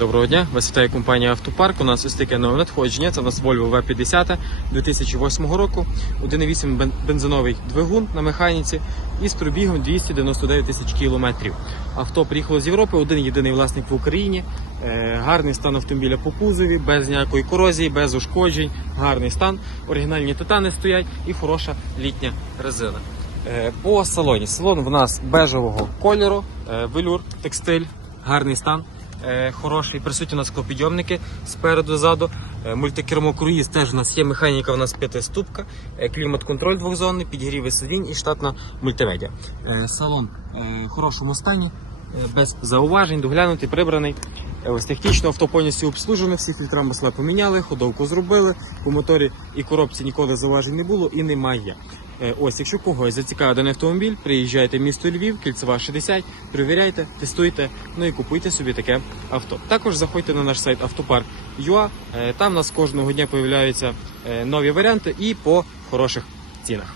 Доброго дня, вас вітає компанія Автопарк. У нас ось таке нове надходження. Це у нас Volvo V50 2008 року. 1,8 бен- бензиновий двигун на механіці із пробігом 299 тисяч кілометрів. Авто приїхало з Європи, один єдиний власник в Україні. Е, Гарний стан автомобіля по кузові, без ніякої корозії, без ушкоджень. Гарний стан. Оригінальні титани стоять і хороша літня резина. Е, По салоні. Салон в нас бежевого кольору, е, велюр, текстиль, гарний стан. Е, Хороший, присутні у нас склопідйомники спереду ззаду. Е, Мультикермо круїз теж у нас є механіка, у нас п'ятиступка, е, клімат-контроль двохзонний, підігріви сидінь і штатна мультимедіа. Салон в хорошому стані, без зауважень, доглянутий, прибраний. Ось технічно авто повністю обслужене, всі фільтра масла поміняли, ходовку зробили. По моторі і коробці ніколи зауважень не було і немає. Е, Ось, якщо когось зацікавив даний автомобіль, приїжджайте в місто Львів, кільцева 60, перевіряйте, тестуйте, ну і купуйте собі таке авто. Також заходьте на наш сайт автопарк.ua, е, Там у нас кожного дня появляються е, нові варіанти і по хороших цінах.